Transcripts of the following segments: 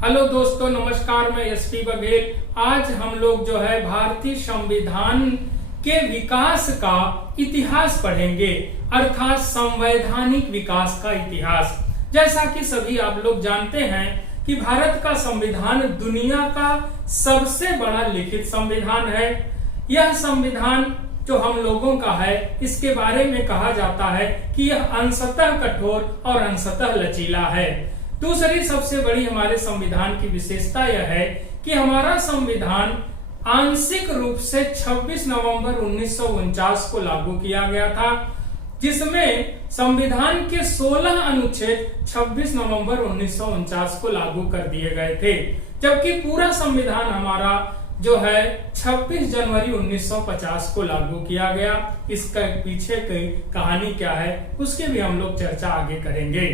Hello दोस्तों, नमस्कार। मैं एसपी बघेल। आज हम लोग जो है भारतीय संविधान के विकास का इतिहास पढ़ेंगे, अर्थात संवैधानिक विकास का इतिहास। जैसा कि सभी आप लोग जानते हैं कि भारत का संविधान दुनिया का सबसे बड़ा लिखित संविधान है। यह संविधान जो हम लोगों का है, इसके बारे में कहा जाता है कि यह अंशतः कठोर और अंशतः लचीला है। दूसरी सबसे बड़ी हमारे संविधान की विशेषता यह है कि हमारा संविधान आंशिक रूप से 26 नवंबर 1949 को लागू किया गया था, जिसमें संविधान के 16 अनुच्छेद 26 नवंबर 1949 को लागू कर दिए गए थे, जबकि पूरा संविधान हमारा जो है 26 जनवरी 1950 को लागू किया गया। इसका पीछे की कहानी क्या है उसकी भी हम लोग चर्चा आगे करेंगे।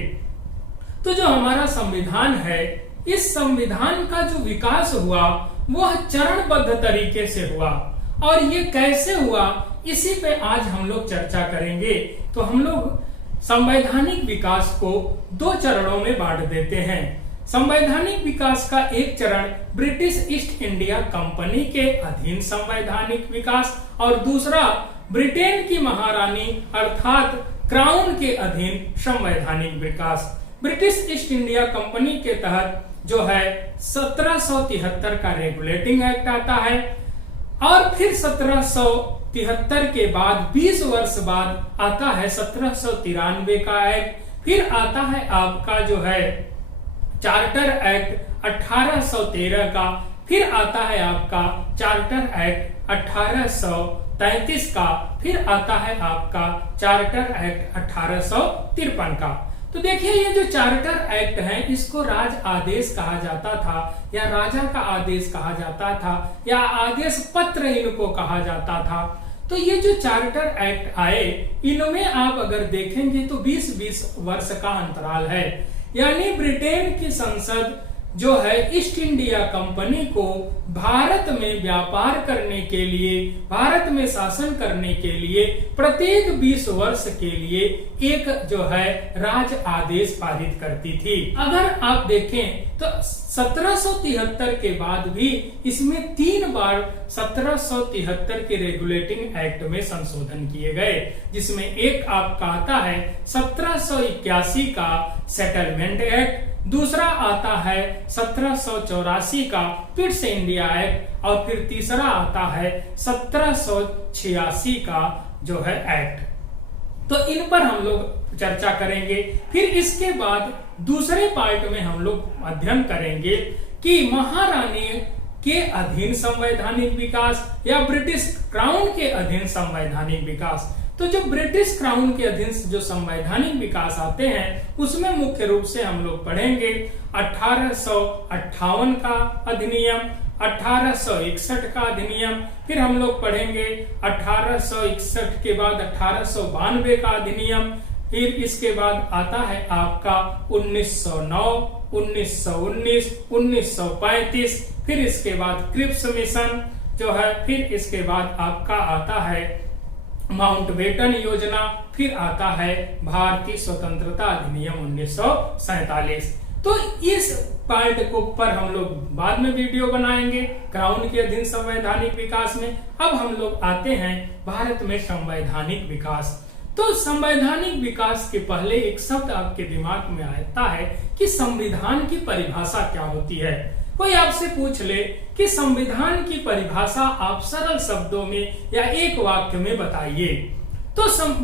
तो जो हमारा संविधान है, इस संविधान का जो विकास हुआ वह चरणबद्ध तरीके से हुआ, और ये कैसे हुआ इसी पे आज हम लोग चर्चा करेंगे। तो हम लोग संवैधानिक विकास को दो चरणों में बांट देते हैं। संवैधानिक विकास का एक चरण ब्रिटिश ईस्ट इंडिया कंपनी के अधीन संवैधानिक विकास, और दूसरा ब्रिटेन की महारानी अर्थात क्राउन के अधीन संवैधानिक विकास। ब्रिटिश ईस्ट इंडिया कंपनी के तहत जो है 1773 का रेगुलेटिंग एक्ट आता है, और फिर 1773 के बाद 20 वर्ष बाद आता है 1793 का एक्ट। फिर आता है आपका जो है चार्टर एक्ट 1813 का, फिर आता है आपका चार्टर एक्ट 1833 का, फिर आता है आपका चार्टर एक्ट 1853 का। तो देखिए, ये जो चार्टर एक्ट है इसको राज आदेश कहा जाता था, या राजा का आदेश कहा जाता था, या आदेश पत्र इनको कहा जाता था। तो ये जो चार्टर एक्ट आए, इनमें आप अगर देखेंगे तो 20-20 वर्ष का अंतराल है। यानी ब्रिटेन की संसद जो है ईस्ट इंडिया कंपनी को भारत में व्यापार करने के लिए, भारत में शासन करने के लिए प्रत्येक 20 वर्ष के लिए एक जो है राज आदेश पारित करती थी। अगर आप देखें तो 1773 के बाद भी इसमें 3 बार 1773 के रेगुलेटिंग एक्ट में संशोधन किए गए, जिसमें एक आपका आता है 1781 का सेटलमेंट एक्ट, दूसरा आता है 1784 का पिट्स इंडिया एक्ट, और फिर तीसरा आता है 1786 का जो है एक्ट। तो इन पर हम लोग चर्चा करेंगे। फिर इसके बाद दूसरे पार्ट में हम लोग अध्ययन करेंगे कि महारानी के अधीन संवैधानिक विकास या ब्रिटिश क्राउन के अधीन संवैधानिक विकास। तो जो ब्रिटिश क्राउन के अधीन जो संवैधानिक विकास आते हैं उसमें मुख्य रूप से हम लोग पढ़ेंगे 1858 का अधिनियम, 1861 का अधिनियम, फिर हम लोग पढ़ेंगे 1861 के बाद 1892 का अधिनियम, फिर इसके बाद आता है आपका 1909, 1919, 1935, फिर इसके बाद क्रिप्स मिशन जो है, फिर इसके बाद आपका आता है माउंटबेटन योजना, फिर आता है भारतीय स्वतंत्रता अधिनियम 1947। तो इस पार्ट को पर हम लोग बाद में वीडियो बनाएंगे क्राउन के अधीन संवैधानिक विकास में। अब हम लोग आते हैं भारत में संवैधानिक विकास। तो संवैधानिक विकास के पहले एक शब्द आपके दिमाग में आता है कि संविधान की परिभाषा क्या होती है। कोई आपसे पूछ ले कि संविधान की परिभाषा आप सरल शब्दों में या एक वाक्य में बताइए, तो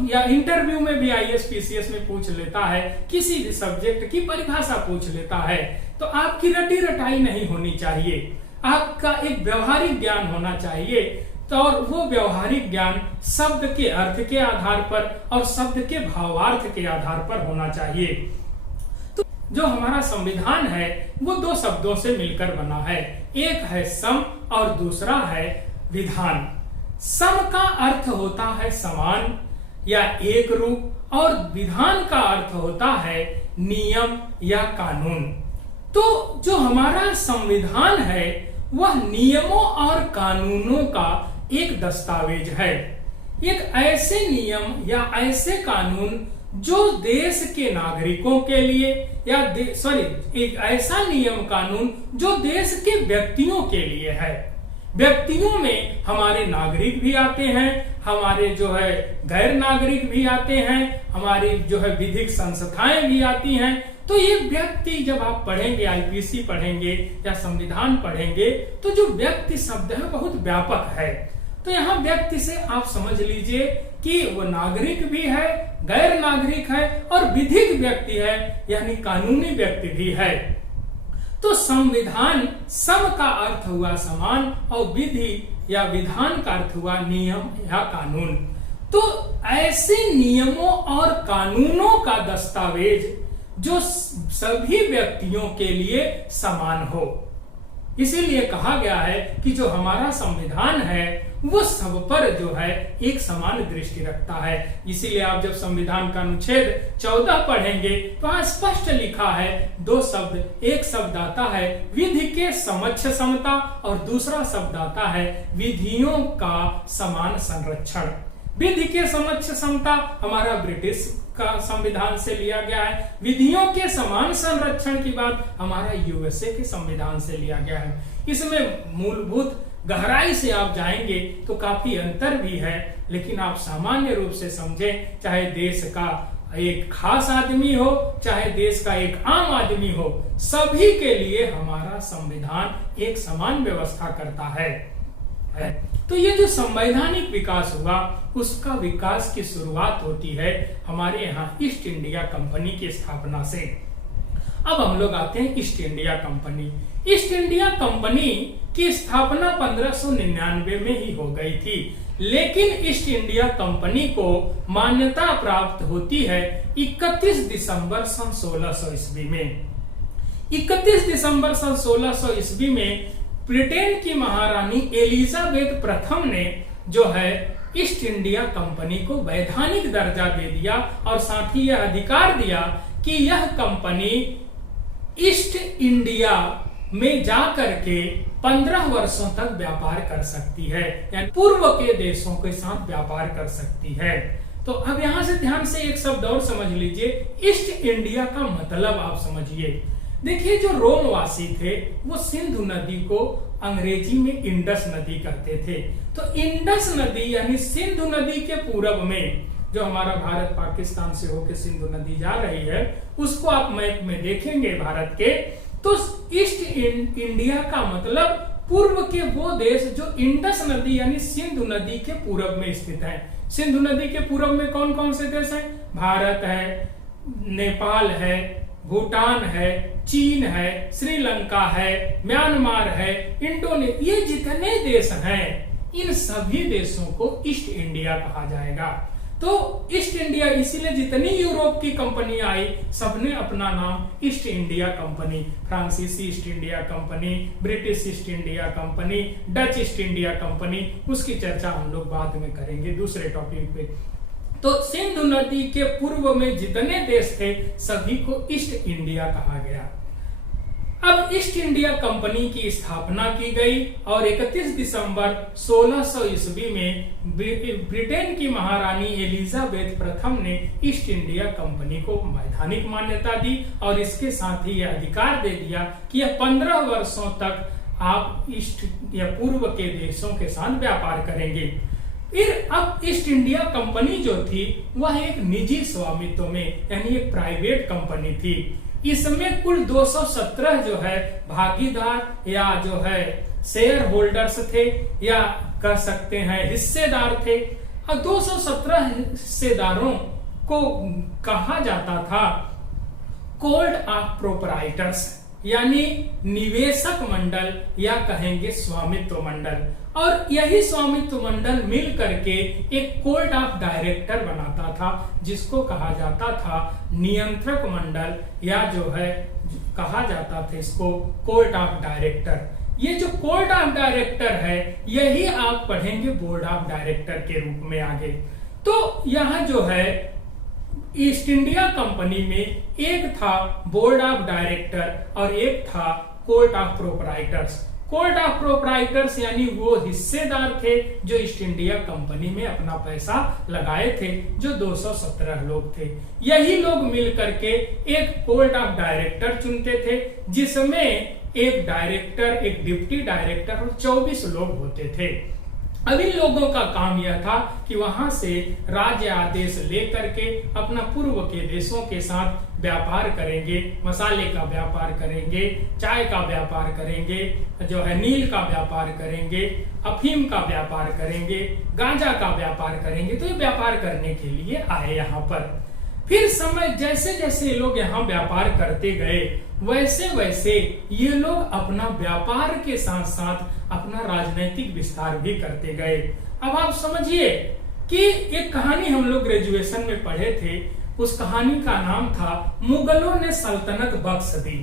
या इंटरव्यू में भी आईएएस पीसीएस में पूछ लेता है, किसी भी सब्जेक्ट की परिभाषा पूछ लेता है, तो आपकी रटी रटाई नहीं होनी चाहिए, आपका एक व्यवहारिक ज्ञान होना चाहिए। तो और वो व्यवहारिक ज्ञान शब्द के अर्थ के आधार पर और शब्द के भावार्थ के आधार पर होना चाहिए। जो हमारा संविधान है वो दो शब्दों से मिलकर बना है, एक है सम और दूसरा है विधान। सम का अर्थ होता है समान या एक रूप, और विधान का अर्थ होता है नियम या कानून। तो जो हमारा संविधान है वह नियमों और कानूनों का एक दस्तावेज है, एक ऐसे नियम या ऐसे कानून जो देश के नागरिकों के लिए या एक ऐसा नियम कानून जो देश के व्यक्तियों के लिए है। व्यक्तियों में हमारे नागरिक भी आते हैं, हमारे जो है गैर नागरिक भी आते हैं, हमारी जो है विधिक संस्थाएं भी आती हैं। तो ये व्यक्ति जब आप पढ़ेंगे, आईपीसी पढ़ेंगे या संविधान पढ़ेंगे, तो जो व्यक्ति शब्द है बहुत व्यापक है। तो यहाँ व्यक्ति से आप समझ लीजिए कि वो नागरिक भी है, गैर नागरिक है और विधिक व्यक्ति है, यानी कानूनी व्यक्ति भी है। तो संविधान सम का अर्थ हुआ समान और विधि या विधान का अर्थ हुआ नियम या कानून। तो ऐसे नियमों और कानूनों का दस्तावेज जो सभी व्यक्तियों के लिए समान हो, इसीलिए कहा गया है कि जो हमारा संविधान है वो सब पर जो है एक समान दृष्टि रखता है। इसीलिए आप जब संविधान का अनुच्छेद 14 पढ़ेंगे तो वहां स्पष्ट लिखा है 2 शब्द, एक शब्द आता है विधि के समक्ष समता और दूसरा शब्द आता है विधियों का समान संरक्षण। विधि के समक्ष समता हमारा ब्रिटिश का संविधान से लिया गया है, विधियों के समान संरक्षण की बात हमारा यूएसए के संविधान से लिया गया है। इसमें मूलभूत गहराई से आप जाएंगे तो काफी अंतर भी है, लेकिन आप सामान्य रूप से समझें, चाहे देश का एक खास आदमी हो चाहे देश का एक आम आदमी हो, सभी के लिए हमारा संविधान एक समान व्यवस्था करता है। तो ये जो संवैधानिक विकास हुआ उसका विकास की शुरुआत होती है हमारे यहाँ ईस्ट इंडिया कंपनी की स्थापना से। अब हम लोग आते हैं east India company. East India company की स्थापना 1599 में ही हो गई थी, लेकिन ईस्ट इंडिया कंपनी को मान्यता प्राप्त होती है 31 दिसंबर सन 1600 ईस्वी में। 31 दिसंबर सन 1600 ईस्वी में ब्रिटेन की महारानी एलिजाबेथ प्रथम ने जो है ईस्ट इंडिया कंपनी को वैधानिक दर्जा दे दिया और साथ ही यह अधिकार दिया कि यह कंपनी ईस्ट इंडिया में जाकर के 15 वर्षों तक व्यापार कर सकती है, यानी पूर्व के देशों के साथ व्यापार कर सकती है। तो अब यहां से ध्यान से एक शब्द और समझ लीजिए, ईस्ट इंडिया का मतलब आप समझिए। देखिए, जो रोमवासी थे वो सिंधु नदी को अंग्रेजी में इंडस नदी कहते थे। तो इंडस नदी यानी सिंधु नदी के पूरब में जो हमारा भारत पाकिस्तान से होकर सिंधु नदी जा रही है, उसको आप मैप में देखेंगे भारत के, तो ईस्ट इंडिया का मतलब पूर्व के वो देश जो इंडस नदी यानी सिंधु नदी के पूरब में स्थित है। सिंधु नदी के पूरब में कौन कौन से देश हैं? भारत है, नेपाल है, भूटान है, चीन है, श्रीलंका है, म्यांमार है, इंडोनेशिया, ये जितने देश हैं इन सभी देशों को ईस्ट इंडिया कहा जाएगा। तो ईस्ट इंडिया, इसीलिए जितनी यूरोप की कंपनी आई सबने अपना नाम ईस्ट इंडिया कंपनी, फ्रांसीसी east India company, British east India company, Dutch east India company, उसकी चर्चा हम लोग बाद में करेंगे दूसरे टॉपिक पे। तो सिंधु नदी के पूर्व में जितने देश थे सभी को ईस्ट इंडिया कहा गया। अब ईस्ट इंडिया कंपनी की स्थापना की गई और 31 दिसंबर 1600 ईस्वी में ब्रिटेन की महारानी एलिजाबेथ प्रथम ने ईस्ट इंडिया कंपनी को वैधानिक मान्यता दी और इसके साथ ही यह अधिकार दे दिया कि यह 15 वर्षों तक आप ईस्ट या पूर्व के देशों के साथ व्यापार करेंगे। फिर अब ईस्ट इंडिया कंपनी जो थी वह एक निजी स्वामित्व में यानी एक प्राइवेट कंपनी थी। इसमें कुल 217 जो है भागीदार या जो है शेयर होल्डर्स थे या कह सकते हैं हिस्सेदार थे। और 217 हिस्सेदारों को कहा जाता था कोर्ट ऑफ प्रोपराइटर्स यानी निवेशक मंडल या कहेंगे स्वामित्व मंडल। और यही स्वामित्व मंडल मिल करके एक कोर्ट ऑफ डायरेक्टर बनाता था जिसको कहा जाता था नियंत्रक मंडल या जो है कहा जाता था इसको कोर्ट ऑफ डायरेक्टर। ये जो कोर्ट ऑफ डायरेक्टर है यही आप पढ़ेंगे बोर्ड ऑफ डायरेक्टर के रूप में आगे। तो यहाँ जो है ईस्ट इंडिया कंपनी में एक था बोर्ड ऑफ डायरेक्टर और एक था court of proprietors. Court of proprietors यानी वो हिस्सेदार थे जो ईस्ट इंडिया कंपनी में अपना पैसा लगाए थे, जो 217 लोग थे। यही लोग मिल करके एक कोर्ट ऑफ डायरेक्टर चुनते थे, जिसमें एक डायरेक्टर, एक डिप्टी डायरेक्टर और 24 लोग होते थे। अब इन लोगों का काम यह था कि वहां से राज्य आदेश लेकर के अपना पूर्व के देशों के साथ व्यापार करेंगे, मसाले का व्यापार करेंगे, चाय का व्यापार करेंगे, जो है नील का व्यापार करेंगे, अफीम का व्यापार करेंगे, गांजा का व्यापार करेंगे। तो ये व्यापार करने के लिए आए यहाँ पर। फिर समय जैसे जैसे लोग यहाँ व्यापार करते गए, वैसे वैसे ये लोग अपना व्यापार के साथ साथ अपना राजनीतिक विस्तार भी करते गए। अब आप समझिए कि एक कहानी हम लोग ग्रेजुएशन में पढ़े थे, उस कहानी का नाम था मुगलों ने सल्तनत बख्श दी।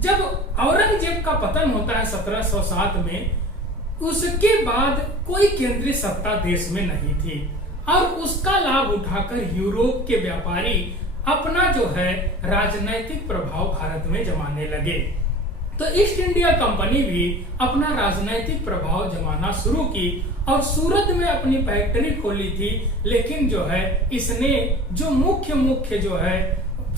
जब औरंगजेब का पतन होता है 1707 में, उसके बाद कोई केंद्रीय सत्ता देश में नहीं थी और उसका लाभ उठाकर यूरोप के व्यापारी अपना जो है राजनैतिक प्रभाव भारत में जमाने लगे। तो ईस्ट इंडिया कंपनी भी अपना राजनैतिक प्रभाव जमाना शुरू की और सूरत में अपनी फैक्ट्री खोली थी। लेकिन जो है इसने जो मुख्य जो है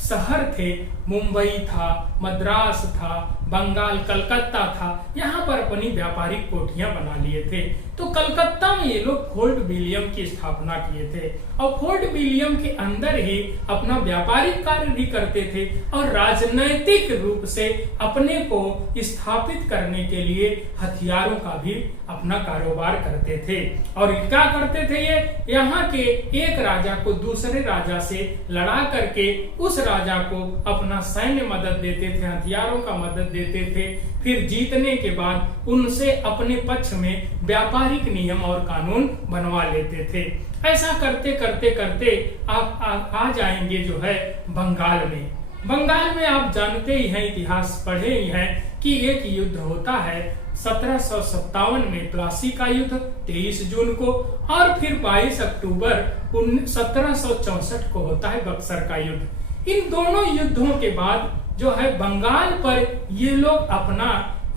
शहर थे, मुंबई था, मद्रास था, बंगाल, कलकत्ता था, यहाँ पर अपनी व्यापारिक कोठियां बना लिए थे। तो कलकत्ता में ये लोग फोर्ट विलियम की स्थापना किए थे और फोर्ट विलियम के अंदर ही अपना व्यापारिक कार्य भी करते थे और राजनैतिक रूप से अपने को स्थापित करने के लिए हथियारों का भी अपना कारोबार करते थे। और क्या करते थे ये, यहाँ के एक राजा को दूसरे राजा से लड़ा करके उस राजा को अपना सैन्य मदद देते थे, हथियारों का मदद देते थे। फिर जीतने के बाद उनसे अपने पक्ष में व्यापारिक नियम और कानून बनवा लेते थे। ऐसा करते करते करते आप आ जाएंगे जो है बंगाल में। बंगाल में आप जानते ही हैं, इतिहास पढ़े ही हैं कि एक युद्ध होता है 1757 में, प्लासी का युद्ध 23 जून को, और फिर 22 अक्टूबर 1764 को होता है बक्सर का युद्ध। इन दोनों युद्धों के बाद जो है बंगाल पर ये लोग अपना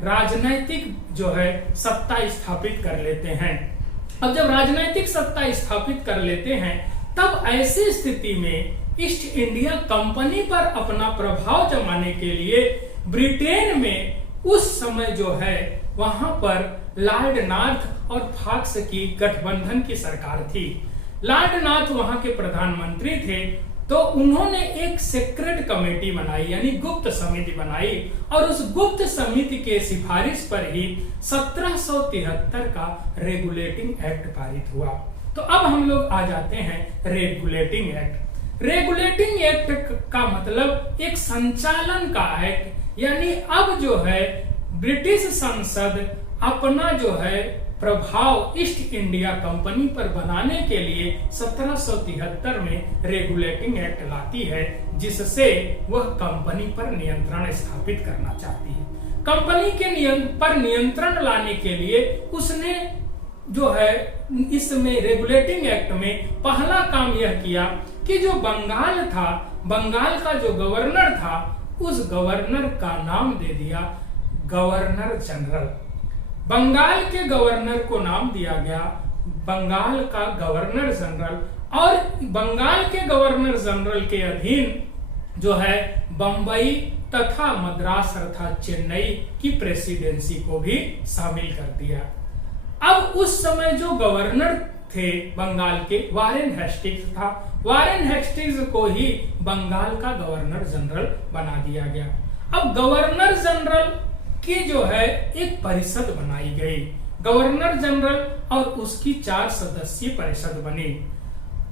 राजनैतिक जो है सत्ता स्थापित कर लेते हैं। अब जब राजनैतिक सत्ता स्थापित कर लेते हैं, तब ऐसी स्थिति में ईस्ट इंडिया कंपनी पर अपना प्रभाव जमाने के लिए ब्रिटेन में उस समय जो है वहां पर लॉर्ड नॉर्थ और फॉक्स की गठबंधन की सरकार थी। लॉर्ड नॉर्थ वहां के प्रधानमंत्री थे, तो उन्होंने एक सीक्रेट कमेटी बनाई, यानी गुप्त समिति बनाई, और उस गुप्त समिति के सिफारिश पर ही 1773 का रेगुलेटिंग एक्ट पारित हुआ। तो अब हम लोग आ जाते हैं रेगुलेटिंग एक्ट। रेगुलेटिंग एक्ट का मतलब एक संचालन का एक्ट, यानी अब जो है ब्रिटिश संसद अपना जो है प्रभाव ईस्ट इंडिया कंपनी पर बनाने के लिए 1773 में रेगुलेटिंग एक्ट लाती है, जिससे वह कंपनी पर नियंत्रण स्थापित करना चाहती है। कंपनी के पर नियंत्रण लाने के लिए उसने जो है इसमें रेगुलेटिंग एक्ट में पहला काम यह किया कि जो बंगाल था, बंगाल का जो गवर्नर था, उस गवर्नर का नाम दे दिया गवर्नर जनरल। बंगाल के गवर्नर को नाम दिया गया बंगाल का गवर्नर जनरल, और बंगाल के गवर्नर जनरल के अधीन जो है बंबई तथा मद्रास अर्थात चेन्नई की प्रेसिडेंसी को भी शामिल कर दिया। अब उस समय जो गवर्नर थे बंगाल के, वारेन हेस्टिंग्स था। वारेन हेस्टिंग्स को ही बंगाल का गवर्नर जनरल बना दिया गया। अब गवर्नर जनरल की जो है एक परिषद बनाई गई, गवर्नर जनरल, और उसकी 4 सदस्यीय परिषद बनी।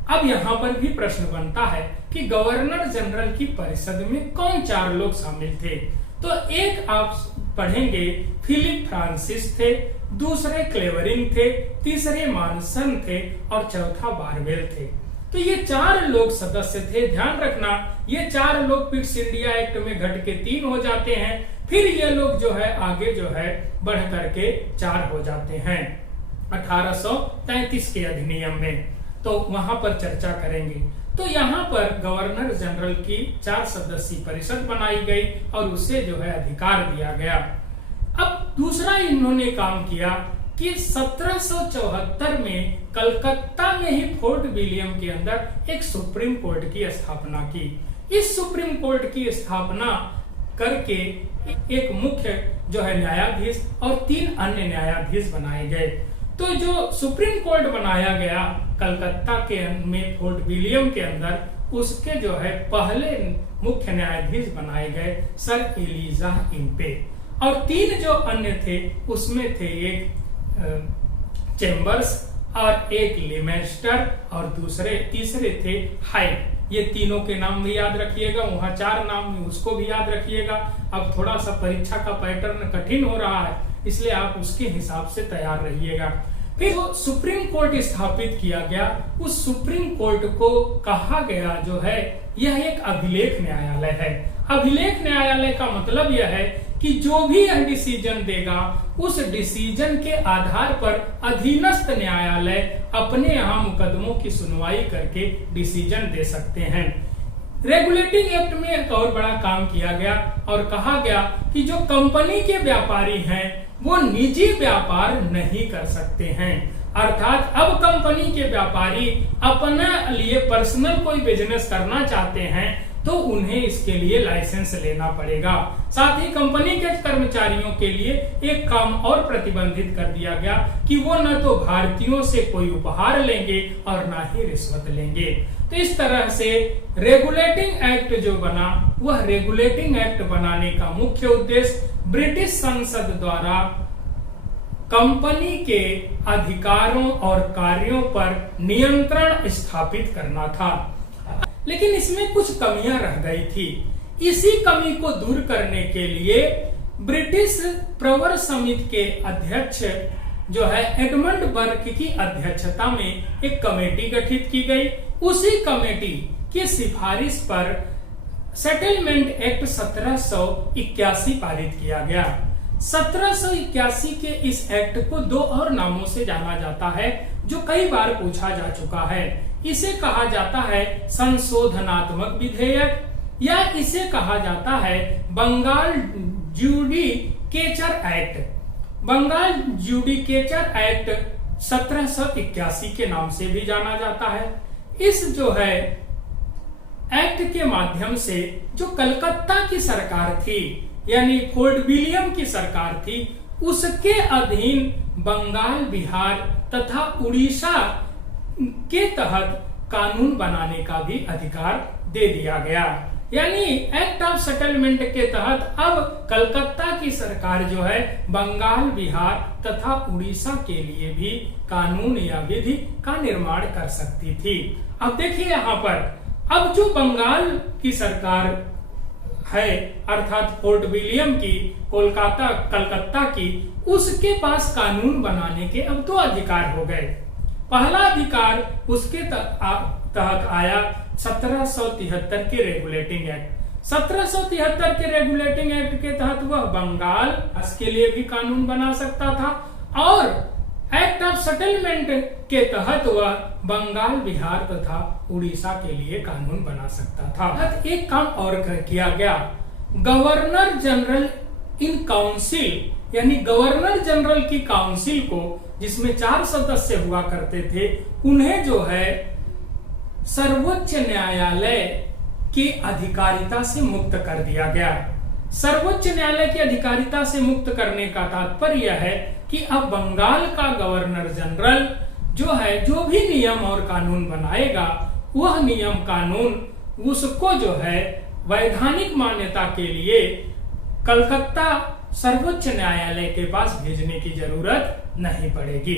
अब यहाँ पर भी प्रश्न बनता है कि गवर्नर जनरल की परिषद में कौन 4 लोग शामिल थे। तो एक आप पढ़ेंगे फिलिप फ्रांसिस थे, दूसरे क्लेवरिंग थे, तीसरे मानसन थे और चौथा बारवेल थे। तो ये 4 लोग सदस्य थे। ध्यान रखना, ये 4 लोग पिट्स इंडिया एक्ट में घट के 3 हो जाते हैं, फिर ये लोग जो है आगे जो है बढ़ करके 4 हो जाते हैं 1833 के अधिनियम में। तो वहां पर चर्चा करेंगे। तो यहाँ पर गवर्नर जनरल की 4 सदस्यीय परिषद बनाई गई और उसे जो है अधिकार दिया गया। अब दूसरा इन्होंने काम किया कि 1774 में कलकत्ता में ही फोर्ट विलियम के अंदर एक सुप्रीम कोर्ट की स्थापना की। इस सुप्रीम कोर्ट की स्थापना करके एक मुख्य जो है न्यायाधीश और 3 अन्य न्यायाधीश बनाए गए। तो जो सुप्रीम कोर्ट बनाया गया कलकत्ता के में फोर्ट विलियम के अंदर, उसके जो है पहले मुख्य न्यायाधीश बनाए गए सर एलिजा इम्पे, और 3 जो अन्य थे उसमें थे एक चेम्बर्स और एक लिमेस्टर और तीसरे थे हाइड। ये तीनों के नाम भी याद रखिएगा, वहां 4 नाम उसको भी याद रखिएगा। अब थोड़ा सा परीक्षा का पैटर्न कठिन हो रहा है, इसलिए आप उसके हिसाब से तैयार रहिएगा। फिर जो सुप्रीम कोर्ट स्थापित किया गया, उस सुप्रीम कोर्ट को कहा गया जो है यह एक अभिलेख न्यायालय है। अभिलेख न्यायालय का मतलब यह है कि जो भी यह डिसीजन देगा उस डिसीजन के आधार पर अधीनस्थ न्यायालय अपने यहाँ मुकदमों की सुनवाई करके डिसीजन दे सकते हैं। रेगुलेटिंग एक्ट में एक और बड़ा काम किया गया और कहा गया कि जो कंपनी के व्यापारी हैं वो निजी व्यापार नहीं कर सकते हैं। अर्थात अब कंपनी के व्यापारी अपने लिए पर्सनल कोई बिजनेस करना चाहते हैं तो उन्हें इसके लिए लाइसेंस लेना पड़ेगा। साथ ही कंपनी के कर्मचारियों के लिए एक काम और प्रतिबंधित कर दिया गया कि वो न तो भारतीयों से कोई उपहार लेंगे और न ही रिश्वत लेंगे। तो इस तरह से रेगुलेटिंग एक्ट जो बना, वह रेगुलेटिंग एक्ट बनाने का मुख्य उद्देश्य ब्रिटिश संसद द्वारा कंपनी के अधिकारों और कार्यों पर नियंत्रण स्थापित करना था। लेकिन इसमें कुछ कमियां रह गई थी। इसी कमी को दूर करने के लिए ब्रिटिश प्रवर समिति के अध्यक्ष जो है एडमंड बर्क की अध्यक्षता में एक कमेटी गठित की गई। उसी कमेटी की सिफारिश पर सेटलमेंट एक्ट 1781 पारित किया गया। 1781 के इस एक्ट को 2 और नामों से जाना जाता है जो कई बार पूछा जा चुका है। इसे कहा जाता है संशोधनात्मक विधेयक, या इसे कहा जाता है Bengal judicature act. Bengal judicature act 1781 के नाम से भी जाना जाता है। इस जो है एक्ट के माध्यम से जो कलकत्ता की सरकार थी, यानी फोर्ट विलियम की सरकार थी, उसके अधीन बंगाल, बिहार तथा उड़ीसा के तहत कानून बनाने का भी अधिकार दे दिया गया। यानी एक्ट ऑफ सेटलमेंट के तहत अब कलकत्ता की सरकार जो है बंगाल, बिहार तथा उड़ीसा के लिए भी कानून या विधि का निर्माण कर सकती थी। अब देखिए यहाँ पर, अब जो बंगाल की सरकार है अर्थात फोर्ट विलियम की, कलकत्ता की, उसके पास कानून बनाने के अब 2 अधिकार हो गए। पहला अधिकार उसके तहत आया 1773 के रेगुलेटिंग एक्ट। 1773 के रेगुलेटिंग एक्ट के तहत वह बंगाल के लिए भी कानून बना सकता था और एक्ट ऑफ सेटलमेंट के तहत वह बंगाल, बिहार तथा उड़ीसा के लिए कानून बना सकता था। एक काम और किया गया, गवर्नर जनरल इन काउंसिल, यानी गवर्नर जनरल की काउंसिल को, जिसमें 4 सदस्य हुआ करते थे, उन्हें जो है सर्वोच्च न्यायालय की अधिकारिता से मुक्त कर दिया गया। सर्वोच्च न्यायालय की अधिकारिता से मुक्त करने का तात्पर्य यह है कि अब बंगाल का गवर्नर जनरल जो है जो भी नियम और कानून बनाएगा, वह नियम कानून उसको जो है वैधानिक मान्यता के लिए कलकत्ता सर्वोच्च न्यायालय के पास भेजने की जरूरत नहीं पड़ेगी।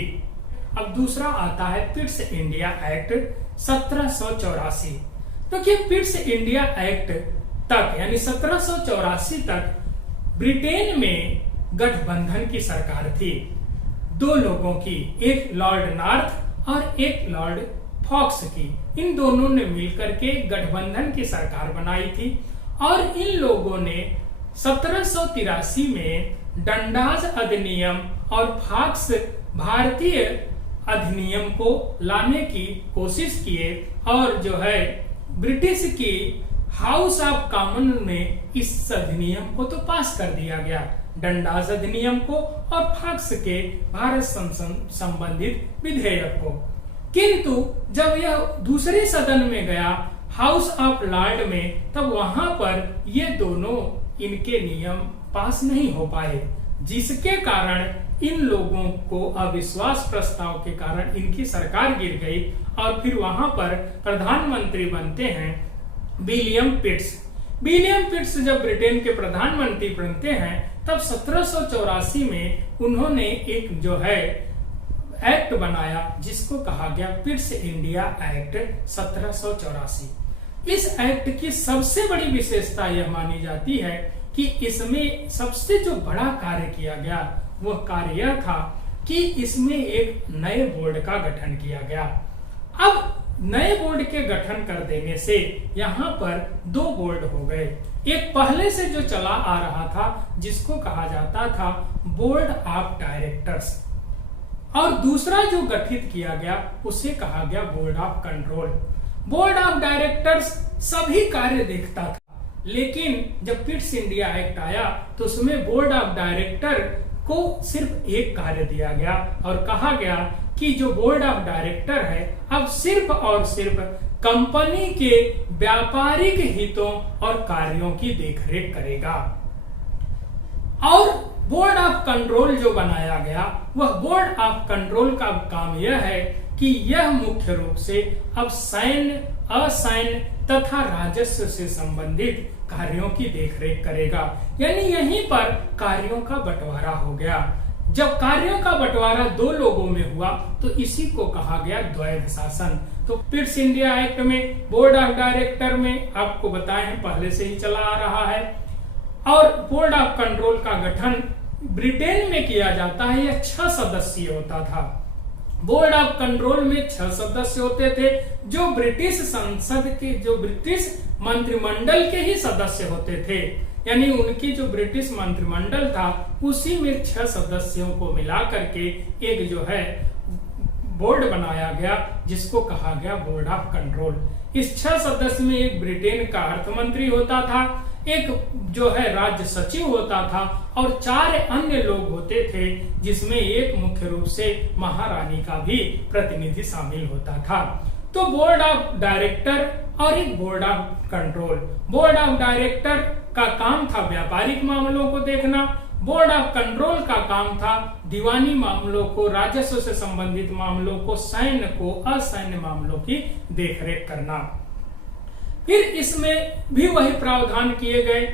अब दूसरा आता है पिट्स इंडिया एक्ट 1784। तो कि पिट्स इंडिया एक्ट तक, यानी 1784 तक ब्रिटेन में गठबंधन की सरकार थी 2 लोगों की, एक लॉर्ड नॉर्थ और एक लॉर्ड फॉक्स की। इन दोनों ने मिलकर के गठबंधन की सरकार बनाई थी और इन लोगों ने 1783 में डंडास अधिनियम और फॉक्स भारतीय अधिनियम को लाने की कोशिश किए और जो है ब्रिटिश की हाउस ऑफ कॉमन में इस अधिनियम को तो पास कर दिया गया, डंडास अधिनियम को और फाक्स के भारत संबंधित विधेयक को। किंतु जब यह दूसरे सदन में गया, हाउस ऑफ लॉर्ड में, तब वहां पर ये दोनों इनके नियम पास नहीं हो पाए, जिसके कारण इन लोगों को अविश्वास प्रस्ताव के कारण इनकी सरकार गिर गई और फिर वहां पर प्रधानमंत्री बनते हैं विलियम पिट्स। विलियम पिट्स जब ब्रिटेन के प्रधानमंत्री बनते हैं तब 1784 में उन्होंने एक जो है एक्ट बनाया जिसको कहा गया पिट्स इंडिया एक्ट 1784। इस एक्ट की सबसे बड़ी विशेषता यह मानी जाती है कि इसमें सबसे जो बड़ा कार्य किया गया वह कार्य यह था कि इसमें एक नए बोर्ड का गठन किया गया। अब नए बोर्ड के गठन कर देने से यहाँ पर दो बोर्ड हो गए। एक पहले से जो चला आ रहा था जिसको कहा जाता था बोर्ड ऑफ डायरेक्टर्स, और दूसरा जो गठित किया गया उसे कहा गया board of control. Board of directors सभी कार्य देखता था, लेकिन जब पिट्स इंडिया एक्ट आया तो उसमें बोर्ड ऑफ डायरेक्टर को सिर्फ एक कार्य दिया गया और कहा गया कि जो बोर्ड ऑफ डायरेक्टर है अब सिर्फ और सिर्फ कंपनी के व्यापारिक हितों और कार्यों की देखरेख करेगा। और बोर्ड ऑफ कंट्रोल जो बनाया गया वह बोर्ड ऑफ कंट्रोल का काम यह है कि यह मुख्य रूप से अब सैन्य, असैन्य तथा राजस्व से संबंधित कार्यों की देखरेख करेगा। यानी यहीं पर कार्यों का बंटवारा हो गया। जब कार्यों का बंटवारा दो लोगों में हुआ तो इसी को कहा गया द्वैध शासन। तो पिट्स इंडिया एक्ट में बोर्ड ऑफ डायरेक्टर में आपको बताए हैं पहले से ही चला आ रहा है, और बोर्ड ऑफ कंट्रोल का गठन ब्रिटेन में किया जाता है। यह 6 सदस्यीय होता था। बोर्ड ऑफ कंट्रोल में 6 सदस्य होते थे जो ब्रिटिश संसद के, जो ब्रिटिश मंत्रिमंडल के ही सदस्य होते थे। यानी उनकी जो ब्रिटिश मंत्रिमंडल था उसी में 6 सदस्यों को मिला करके एक जो है बोर्ड बनाया गया जिसको कहा गया बोर्ड ऑफ कंट्रोल। इस 6 सदस्य में एक ब्रिटेन का अर्थमंत्री होता था, एक जो है राज्य सचिव होता था और 4 अन्य लोग होते थे, जिसमें एक मुख्य रूप से महारानी का भी प्रतिनिधि शामिल होता था। तो बोर्ड ऑफ डायरेक्टर और एक board of control. Board of director का काम था व्यापारिक मामलों को देखना, बोर्ड ऑफ कंट्रोल का काम था दीवानी मामलों को, राजस्व से संबंधित मामलों को, सैन्य को, असैन्य मामलों की देखरेख करना। फिर इसमें भी वही प्रावधान किए गए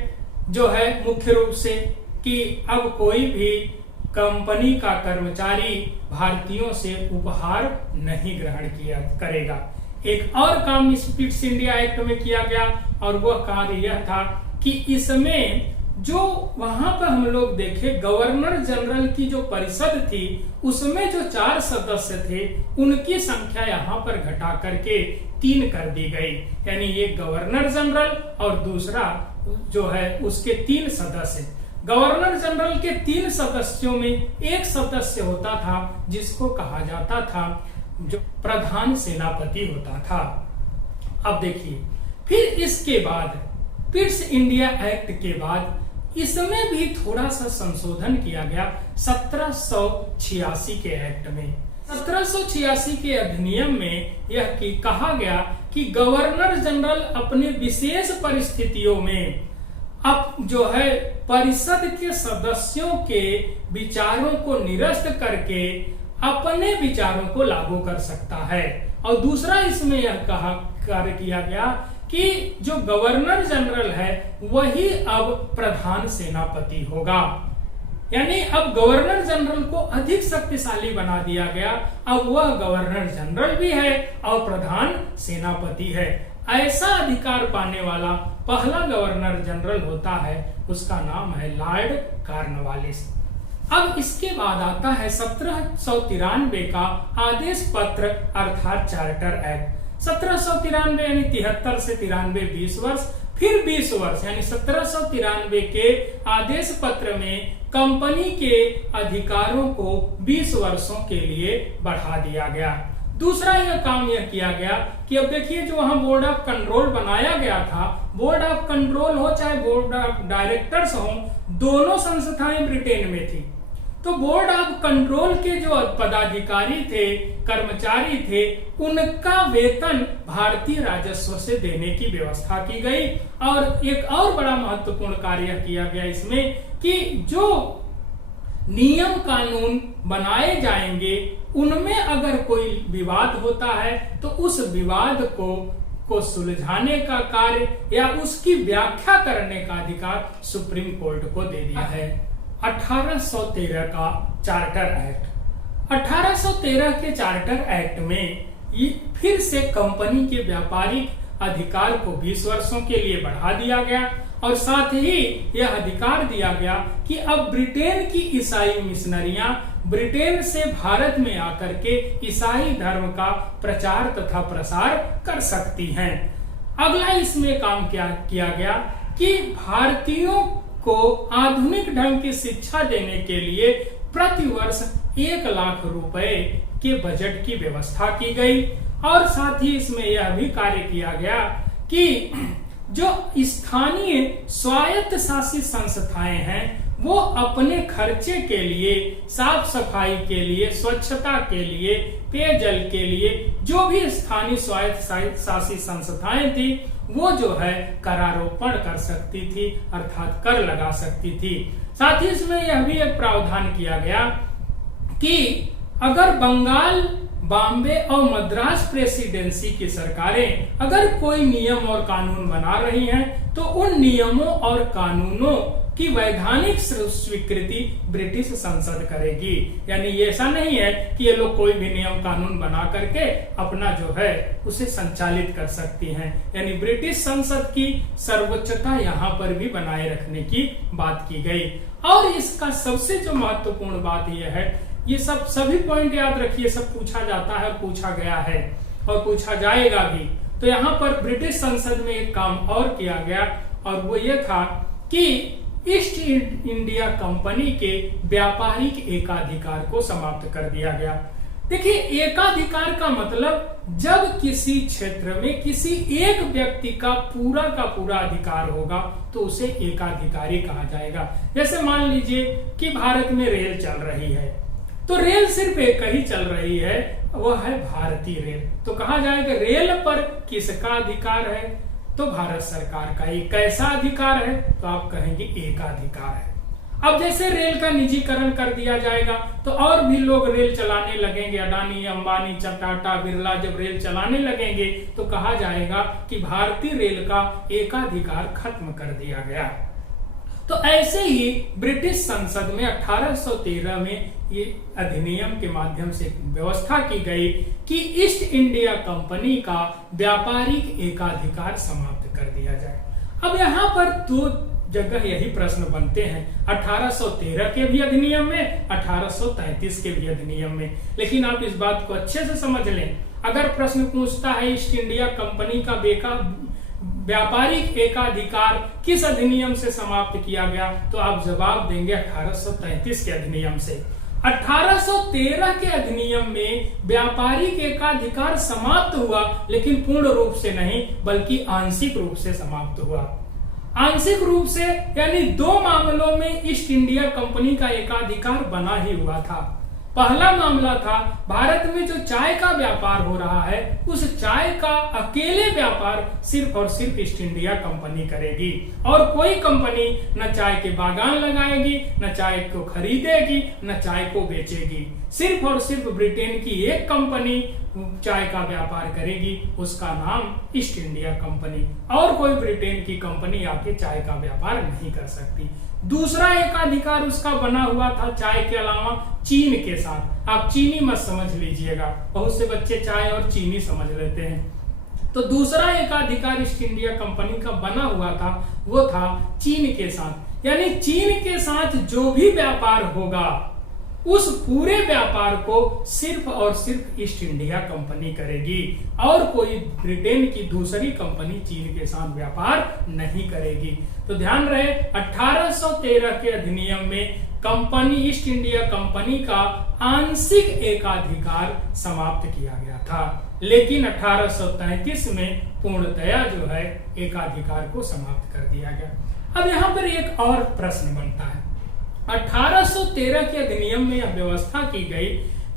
जो है मुख्य रूप से कि अब कोई भी कंपनी का कर्मचारी भारतीयों से उपहार नहीं ग्रहण किया करेगा। एक और काम इस पिट्स इंडिया एक्ट में किया गया और वह कार्य यह था कि इसमें जो वहां पर हम लोग देखे गवर्नर जनरल की जो परिषद थी उसमें जो 4 सदस्य थे उनकी संख्या यहाँ पर घटा करके 3 कर दी गई। यानी एक गवर्नर जनरल और दूसरा जो है उसके 3 सदस्य। गवर्नर जनरल के 3 सदस्यों में एक सदस्य होता था जिसको कहा जाता था जो प्रधान सेनापति होता था। अब देखिए फिर इसके बाद पिट्स इंडिया एक्ट के बाद इसमें भी थोड़ा सा संशोधन किया गया 1786 के एक्ट में। 1786 के अधिनियम में यह कहा गया कि गवर्नर जनरल अपने विशेष परिस्थितियों में अब जो है परिषद के सदस्यों के विचारों को निरस्त करके अपने विचारों को लागू कर सकता है। और दूसरा इसमें यह कहा कार्य किया गया कि जो गवर्नर जनरल है वही अब प्रधान सेनापति होगा। यानी अब गवर्नर जनरल को अधिक शक्तिशाली बना दिया गया। अब वह गवर्नर जनरल भी है और प्रधान सेनापति है। ऐसा अधिकार पाने वाला पहला गवर्नर जनरल होता है, उसका नाम है लॉर्ड कॉर्नवालिस। अब इसके बाद आता है 1793 का आदेश पत्र अर्थात चार्टर एक्ट। 1793 यानी 73 से 93 20 वर्ष, फिर 20 वर्ष यानी 1793 के आदेश पत्र में कंपनी के अधिकारों को 20 वर्षों के लिए बढ़ा दिया गया। दूसरा यह काम यह किया गया कि अब देखिए जो वहां बोर्ड ऑफ कंट्रोल बनाया गया था बोर्ड ऑफ कंट्रोल हो चाहे बोर्ड ऑफ डायरेक्टर्स हो, दोनों संस्थाएं ब्रिटेन में थी। तो बोर्ड ऑफ कंट्रोल के जो पदाधिकारी थे, कर्मचारी थे, उनका वेतन भारतीय राजस्व से देने की व्यवस्था की गई। और एक और बड़ा महत्वपूर्ण कार्य किया गया इसमें कि जो नियम कानून बनाए जाएंगे उनमें अगर कोई विवाद होता है तो उस विवाद को सुलझाने का कार्य या उसकी व्याख्या करने का अधिकार सुप्रीम कोर्ट को दे दिया है। 1813 का चार्टर एक्ट, 1813 के चार्टर एक्ट में फिर से कंपनी के व्यापारिक अधिकार को 20 वर्षों के लिए बढ़ा दिया गया और साथ ही यह अधिकार दिया गया कि अब ब्रिटेन की ईसाई मिशनरियां ब्रिटेन से भारत में आकर के ईसाई धर्म का प्रचार तथा प्रसार कर सकती हैं। अगला इसमें काम क्या किया गया कि भारतीयों को आधुनिक ढंग की शिक्षा देने के लिए प्रतिवर्ष 1 लाख रुपए के बजट की व्यवस्था की गई। और साथ ही इसमें यह भी कार्य किया गया कि जो स्थानीय स्वायत्त शासित संस्थाएं हैं वो अपने खर्चे के लिए, साफ सफाई के लिए, स्वच्छता के लिए, पेयजल के लिए जो भी स्थानीय स्वायत्त शासित संस्थाएं थी वो जो है करारोपण कर सकती थी, अर्थात कर लगा सकती थी। साथ ही इसमें यह भी एक प्रावधान किया गया कि अगर बंगाल, बॉम्बे और मद्रास प्रेसिडेंसी की सरकारें अगर कोई नियम और कानून बना रही हैं तो उन नियमों और कानूनों की वैधानिक स्वीकृति ब्रिटिश संसद करेगी। यानी ये ऐसा नहीं है कि ये लोग कोई भी नियम कानून बना करके अपना जो है उसे संचालित कर सकती हैं। यानी ब्रिटिश संसद की सर्वोच्चता यहाँ पर भी बनाए रखने की बात की गई। और इसका सबसे जो महत्वपूर्ण बात यह है, ये सभी पॉइंट याद रखिए, सब पूछा जाता है, पूछा गया है और पूछा जाएगा भी। तो यहाँ पर ब्रिटिश संसद में एक काम और किया गया और वो ये था कि ईस्ट इंडिया कंपनी के व्यापारिक एकाधिकार को समाप्त कर दिया गया। देखिए, एकाधिकार का मतलब जब किसी क्षेत्र में किसी एक व्यक्ति का पूरा अधिकार होगा तो उसे एकाधिकारी कहा जाएगा। जैसे मान लीजिए कि भारत में रेल चल रही है तो रेल सिर्फ एक ही चल रही है, वह है भारतीय रेल। तो कहा जाएगा रेल पर किसका अधिकार है, तो भारत सरकार का। एक कैसा अधिकार है, तो आप कहेंगे एकाधिकार है। अब जैसे रेल का निजीकरण कर दिया जाएगा तो और भी लोग रेल चलाने लगेंगे, अडानी, अंबानी, टाटा, बिरला जब रेल चलाने लगेंगे तो कहा जाएगा कि भारतीय रेल का एकाधिकार खत्म कर दिया गया। तो ऐसे ही ब्रिटिश संसद में 1813 में ये अधिनियम के माध्यम से व्यवस्था की गई कि ईस्ट इंडिया कंपनी का व्यापारिक एकाधिकार समाप्त कर दिया जाए। अब यहाँ पर 2 जगह यही प्रश्न बनते हैं, 1813 के भी अधिनियम में, 1833 के भी अधिनियम में। लेकिन आप इस बात को अच्छे से समझ लें, अगर प्रश्न पूछता है ईस्ट इंडिया कंपनी का व्यापारिक एकाधिकार किस अधिनियम से समाप्त किया गया, तो आप जवाब देंगे 1833 के अधिनियम से। 1813 के अधिनियम में व्यापारिक एकाधिकार समाप्त हुआ, लेकिन पूर्ण रूप से नहीं बल्कि आंशिक रूप से समाप्त हुआ। आंशिक रूप से यानी 2 मामलों में ईस्ट इंडिया कंपनी का एकाधिकार बना ही हुआ था। पहला मामला था भारत में जो चाय का व्यापार हो रहा है उस चाय का अकेले व्यापार सिर्फ और सिर्फ ईस्ट इंडिया कंपनी करेगी और कोई कंपनी न चाय के बागान लगाएगी, न चाय को खरीदेगी, न चाय को बेचेगी। सिर्फ और सिर्फ ब्रिटेन की एक कंपनी चाय का व्यापार करेगी, उसका नाम ईस्ट इंडिया कंपनी, और कोई ब्रिटेन की कंपनी आके चाय का व्यापार नहीं कर सकती। दूसरा एकाधिकार उसका बना हुआ था चाय के अलावा चीन के साथ। आप चीनी मत समझ लीजिएगा, बहुत से बच्चे चाय और चीनी समझ लेते हैं। तो दूसरा एकाधिकार ईस्ट इंडिया कंपनी का बना हुआ था वो था चीन के साथ। यानी चीन के साथ जो भी व्यापार होगा उस पूरे व्यापार को सिर्फ और सिर्फ ईस्ट इंडिया कंपनी करेगी और कोई ब्रिटेन की दूसरी कंपनी चीन के साथ व्यापार नहीं करेगी। तो ध्यान रहे 1813 के अधिनियम में कंपनी ईस्ट इंडिया कंपनी का आंशिक एकाधिकार समाप्त किया गया था। लेकिन 1833 में पूर्णतया जो है एकाधिकार को समाप्त कर दिया गया। अब यहाँ पर एक और प्रश्न बनता है, 1813 के अधिनियम में यह व्यवस्था की गई,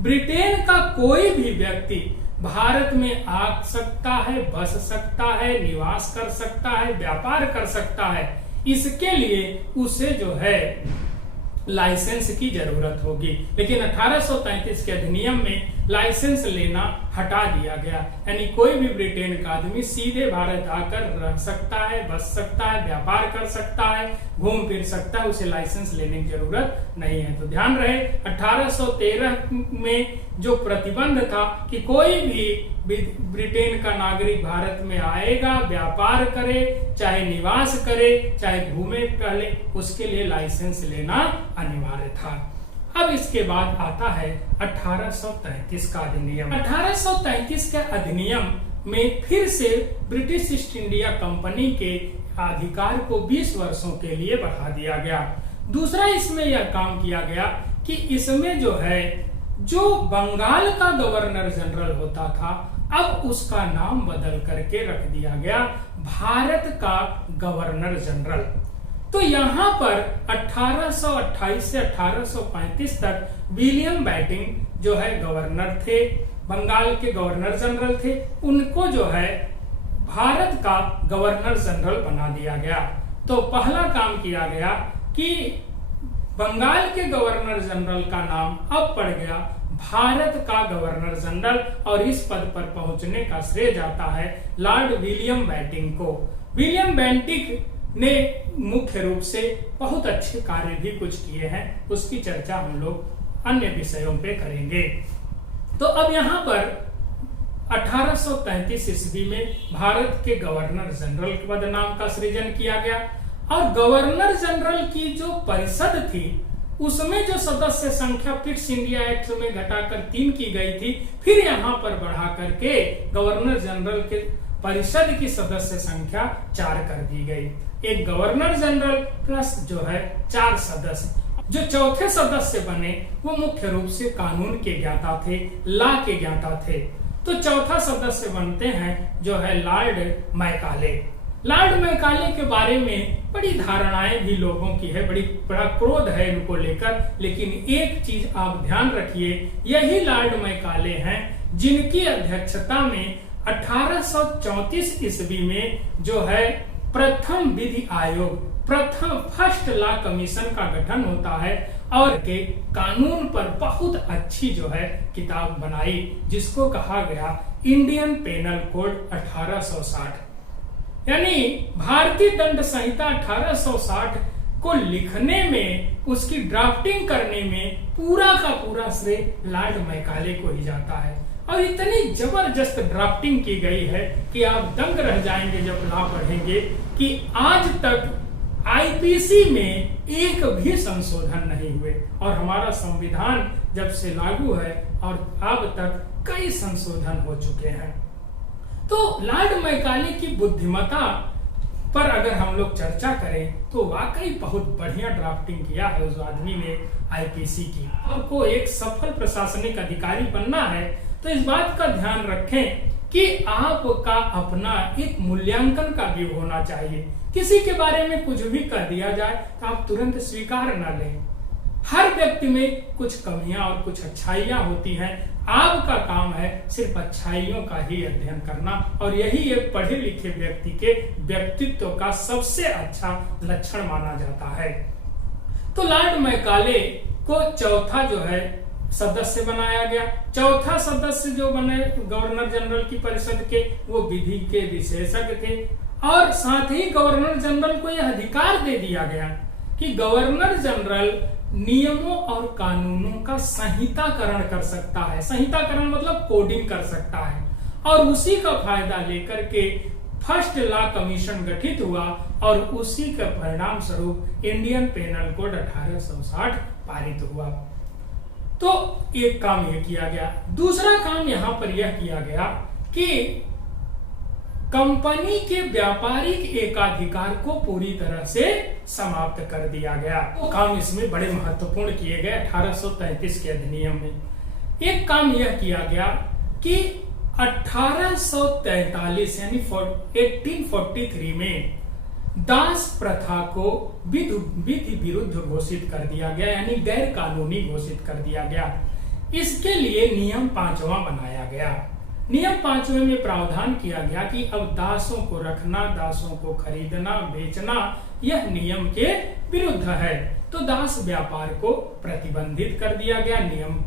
ब्रिटेन का कोई भी व्यक्ति भारत में आ सकता है, बस सकता है, निवास कर सकता है, व्यापार कर सकता है। इसके लिए उसे जो है लाइसेंस की जरूरत होगी, लेकिन 1833 के अधिनियम में लाइसेंस लेना हटा दिया गया। यानी कोई भी ब्रिटेन का आदमी सीधे भारत आकर रह सकता है, बस सकता है, व्यापार कर सकता है, घूम फिर सकता है, उसे लाइसेंस लेने की जरूरत नहीं है। तो ध्यान रहे 1813 में जो प्रतिबंध था कि कोई भी ब्रिटेन का नागरिक भारत में आएगा, व्यापार करे, चाहे निवास करे, चाहे घूमे टहले, उसके लिए लाइसेंस लेना अनिवार्य था। अब इसके बाद आता है 1833 का अधिनियम। 1833 के अधिनियम में फिर से ब्रिटिश ईस्ट इंडिया कंपनी के अधिकार को 20 वर्षों के लिए बढ़ा दिया गया। दूसरा इसमें यह काम किया गया कि इसमें जो है जो बंगाल का गवर्नर जनरल होता था, अब उसका नाम बदल करके रख दिया गया भारत का गवर्नर जनरल। तो यहाँ पर 1828 से 1835 तक विलियम बेंटिक जो है गवर्नर थे, बंगाल के गवर्नर जनरल थे, उनको जो है भारत का गवर्नर जनरल बना दिया गया। तो पहला काम किया गया कि बंगाल के गवर्नर जनरल का नाम अब पड़ गया भारत का गवर्नर जनरल, और इस पद पर पहुंचने का श्रेय जाता है लॉर्ड विलियम बेंटिक को। विलियम बेंटिक ने मुख्य रूप से बहुत अच्छे कार्य भी कुछ किए हैं, उसकी चर्चा हम लोग अन्य विषयों पे करेंगे। तो अब यहाँ पर 1833 ईस्वी में भारत के गवर्नर जनरल के पद नाम का सृजन किया गया, और गवर्नर जनरल की जो परिषद थी उसमें जो सदस्य संख्या फिट्स इंडिया एक्ट में घटाकर 3 की गई थी, फिर यहाँ पर बढ़ा करके गवर्नर जनरल के परिषद की सदस्य संख्या 4 कर दी गई। एक गवर्नर जनरल प्लस जो है 4 सदस्य। जो चौथे सदस्य बने वो मुख्य रूप से कानून के ज्ञाता थे, लॉ के ज्ञाता थे। तो चौथा सदस्य बनते हैं जो है लॉर्ड मैकाले। लॉर्ड मैकाले के बारे में बड़ी धारणाएं भी लोगों की है, बड़ा क्रोध है इनको लेकर, लेकिन एक चीज आप ध्यान रखिए, यही लॉर्ड मैकाले हैं जिनकी अध्यक्षता में 1834 ईस्वी में जो है प्रथम विधि आयोग, प्रथम फर्स्ट लॉ कमीशन का गठन होता है, और के कानून पर बहुत अच्छी जो है किताब बनाई, जिसको कहा गया इंडियन पेनल कोड 1860। यानी भारतीय दंड संहिता 1860 को लिखने में, उसकी ड्राफ्टिंग करने में पूरा का पूरा श्रेय लॉर्ड मैकाले को ही जाता है। और इतनी जबरदस्त ड्राफ्टिंग की गई है कि आप दंग रह जाएंगे जब लॉ पढ़ेंगे कि आज तक आईपीसी में एक भी संशोधन नहीं हुए, और हमारा संविधान जब से लागू है और अब तक कई संशोधन हो चुके हैं। तो लॉर्ड मैकाले की बुद्धिमत्ता पर अगर हम लोग चर्चा करें तो वाकई बहुत बढ़िया ड्राफ्टिंग किया है उस आदमी ने आईपीसी की। आपको एक सफल प्रशासनिक अधिकारी बनना है तो इस बात का ध्यान रखें कि आपका अपना एक मूल्यांकन का भी होना चाहिए। किसी के बारे में कुछ भी कह दिया जाए तो आप तुरंत स्वीकार न लें। हर व्यक्ति में कुछ कमियां और कुछ अच्छाइयां होती हैं। आपका काम है सिर्फ अच्छाइयों का ही अध्ययन करना, और यही एक पढ़े लिखे व्यक्ति के व्यक्तित्व का सबसे अच्छा लक्षण माना जाता है। तो लॉर्ड मैकाले को चौथा जो है सदस्य बनाया गया। चौथा सदस्य जो बने गवर्नर जनरल की परिषद के, वो विधि के विशेषज्ञ थे, और साथ ही गवर्नर जनरल को यह अधिकार दे दिया गया कि गवर्नर जनरल नियमों और कानूनों का संहिताकरण कर सकता है। संहिताकरण मतलब कोडिंग कर सकता है, और उसी का फायदा लेकर के फर्स्ट लॉ कमीशन गठित हुआ, और उसी के परिणाम स्वरूप इंडियन पेनल कोड 1860 पारित हुआ। तो एक काम यह किया गया। दूसरा काम यहाँ पर यह किया गया कि कंपनी के व्यापारिक एकाधिकार को पूरी तरह से समाप्त कर दिया गया। वो काम इसमें बड़े महत्वपूर्ण किए गए 1833 के अधिनियम में। एक काम यह किया गया कि 1843 यानी 1843 में दास प्रथा को विधि विरुद्ध घोषित कर दिया गया, यानी गैर कानूनी घोषित कर दिया गया। इसके लिए नियम 5वां बनाया गया। नियम 5वें में प्रावधान किया गया कि अब दासों को रखना, दासों को खरीदना, बेचना यह नियम के विरुद्ध है। तो दास व्यापार को प्रतिबंधित कर दिया गया नियम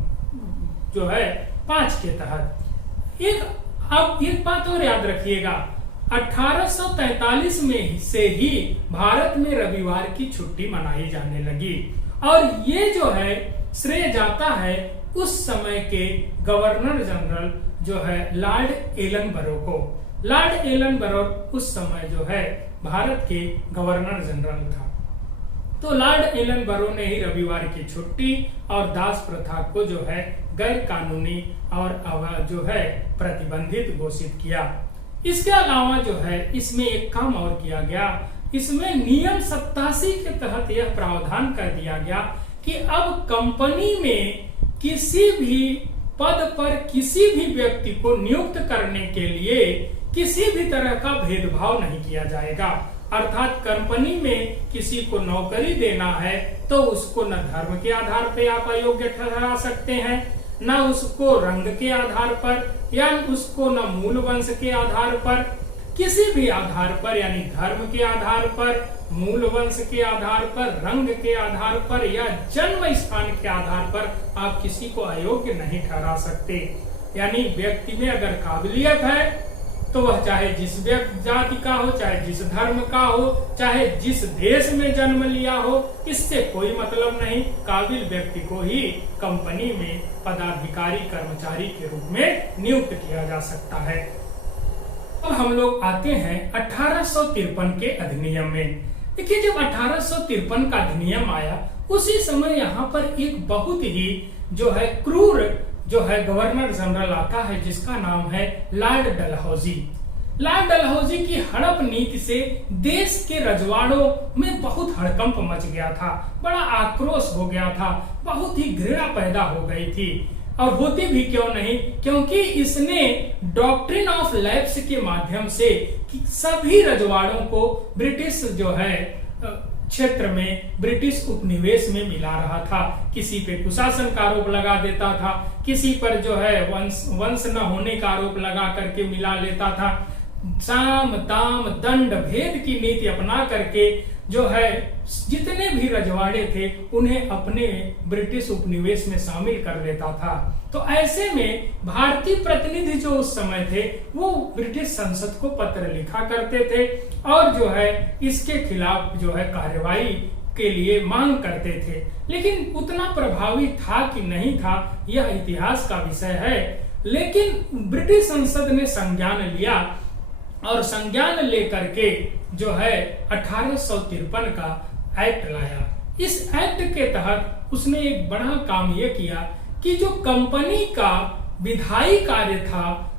जो है 5 के तहत। अब एक बात और याद रखिएगा, 1843 में से ही भारत में रविवार की छुट्टी मनाई जाने लगी, और ये जो है श्रेय जाता है उस समय के गवर्नर जनरल जो है लॉर्ड एलनबरो को। लॉर्ड एलनबरो उस समय जो है भारत के गवर्नर जनरल था। तो लॉर्ड एलनबरो ने ही रविवार की छुट्टी और दास प्रथा को जो है गैर कानूनी और जो है प्रतिबंधित घोषित किया। इसके अलावा जो है इसमें एक काम और किया गया, इसमें नियम 87 के तहत यह प्रावधान कर दिया गया कि अब कंपनी में किसी भी पद पर किसी भी व्यक्ति को नियुक्त करने के लिए किसी भी तरह का भेदभाव नहीं किया जाएगा। अर्थात कंपनी में किसी को नौकरी देना है तो उसको न धर्म के आधार पर आप अयोग्य ठहरा सकते हैं, न उसको रंग के आधार पर, या उसको न मूल वंश के आधार पर, किसी भी आधार पर, यानी धर्म के आधार पर, मूल वंश के आधार पर, रंग के आधार पर या जन्म स्थान के आधार पर आप किसी को अयोग्य नहीं ठहरा सकते। यानी व्यक्ति में अगर काबिलियत है तो वह चाहे जिस जाति का हो, चाहे जिस धर्म का हो, चाहे जिस देश में जन्म लिया हो, इससे कोई मतलब नहीं। काबिल व्यक्ति को ही कंपनी में पदाधिकारी कर्मचारी के रूप में नियुक्त किया जा सकता है। अब हम लोग आते हैं 1853 के अधिनियम में। देखिए, जब 1853 का अधिनियम आया उसी समय यहाँ पर एक बहुत ही जो है क्रूर जो है गवर्नर जनरल आता है, जिसका नाम है लॉर्ड डलहौजी। लॉर्ड डलहौजी की हड़प नीति से देश के रजवाड़ों में बहुत हड़कंप मच गया था, बड़ा आक्रोश हो गया था, बहुत ही घृणा पैदा हो गई थी। और होती भी क्यों नहीं, क्योंकि इसने डॉक्ट्रिन ऑफ लैप्स के माध्यम से सभी रजवाड़ों को ब्रिटिश जो है क्षेत्र में, ब्रिटिश उपनिवेश में मिला रहा था। किसी पे कुशासन का आरोप लगा देता था, किसी पर जो है वंश न होने का आरोप लगा करके मिला लेता था। साम दाम दंड भेद की नीति अपना करके जो है जितने भी रजवाड़े थे उन्हें अपने ब्रिटिश उपनिवेश में शामिल कर लेता था। तो ऐसे में भारतीय प्रतिनिधि जो उस समय थे वो ब्रिटिश संसद को पत्र लिखा करते थे और जो है इसके खिलाफ जो है कार्रवाई के लिए मांग करते थे। लेकिन उतना प्रभावी था कि नहीं था यह इतिहास का विषय है। लेकिन ब्रिटिश संसद ने संज्ञान लिया और संज्ञान लेकर के जो है 1853 का एक्ट लाया। इस एक्ट के तहत उसने एक बड़ा काम यह किया कि जो कंपनी का विधायी कार्य था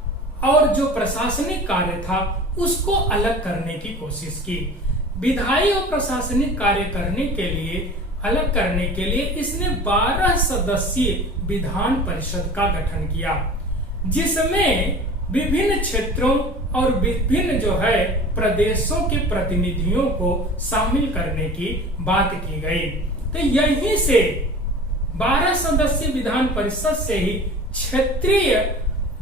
और जो प्रशासनिक कार्य था उसको अलग करने की कोशिश की। विधायी और प्रशासनिक कार्य करने के लिए अलग करने के लिए इसने 12 सदस्यीय विधान परिषद का गठन किया, जिसमें विभिन्न क्षेत्रों और विभिन्न जो है प्रदेशों के प्रतिनिधियों को शामिल करने की बात की गई। तो यहीं से 12 सदस्यीय विधान परिषद से ही क्षेत्रीय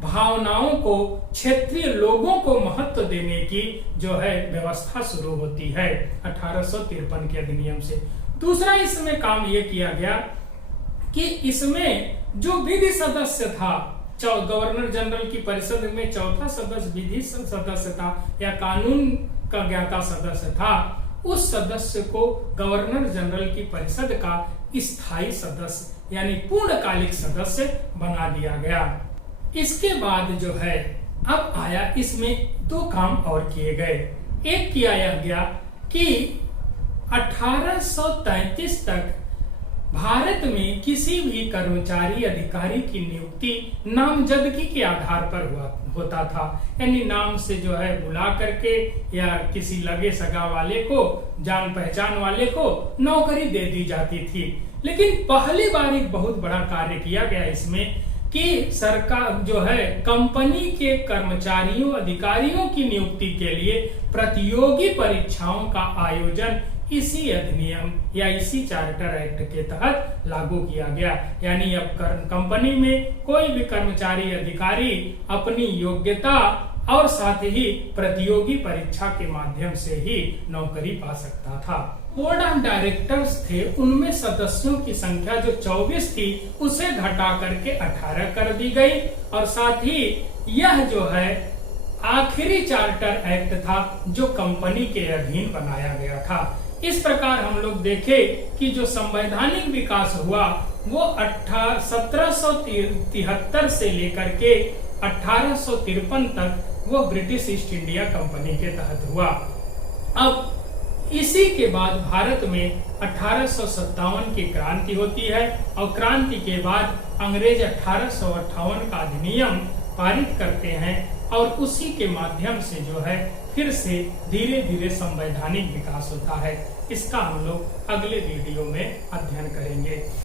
भावनाओं को, क्षेत्रीय लोगों को महत्व देने की जो है व्यवस्था शुरू होती है 1853 के अधिनियम से। दूसरा इसमें काम यह किया गया कि इसमें जो विधि सदस्य था, गवर्नर जनरल की परिषद में चौथा सदस्य विधि सदस्य था या कानून का ज्ञाता सदस्य था, उस सदस्य को गवर्नर जनरल की परिषद का स्थायी सदस्य यानी पूर्णकालिक सदस्य बना दिया गया। इसके बाद जो है अब आया इसमें 2 काम और किए गए। एक किया गया कि 1833 तक भारत में किसी भी कर्मचारी अधिकारी की नियुक्ति नामजदगी के आधार पर होता था, यानी नाम से जो है बुला करके या किसी लगे सगा वाले को, जान पहचान वाले को नौकरी दे दी जाती थी। लेकिन पहली बार एक बहुत बड़ा कार्य किया गया इसमें कि सरकार जो है कंपनी के कर्मचारियों अधिकारियों की नियुक्ति के लिए प्रतियोगी परीक्षाओं का आयोजन इसी अधिनियम या इसी चार्टर एक्ट के तहत लागू किया गया। यानी अब कंपनी में कोई भी कर्मचारी अधिकारी अपनी योग्यता और साथ ही प्रतियोगी परीक्षा के माध्यम से ही नौकरी पा सकता था। बोर्ड ऑफ डायरेक्टर्स थे, उनमें सदस्यों की संख्या जो 24 थी उसे घटा करके 18 कर दी गई और साथ ही यह जो है आखिरी चार्टर एक्ट था जो कंपनी के अधीन बनाया गया था। इस प्रकार हम लोग देखें कि जो संवैधानिक विकास हुआ वो 1773 से लेकर के 1853 तक वो ब्रिटिश ईस्ट इंडिया कंपनी के तहत हुआ। अब इसी के बाद भारत में 1857 की क्रांति होती है और क्रांति के बाद अंग्रेज 1858 का अधिनियम पारित करते हैं और उसी के माध्यम से जो है फिर से धीरे धीरे संवैधानिक विकास होता है। इसका हम लोग अगले वीडियो में अध्ययन करेंगे।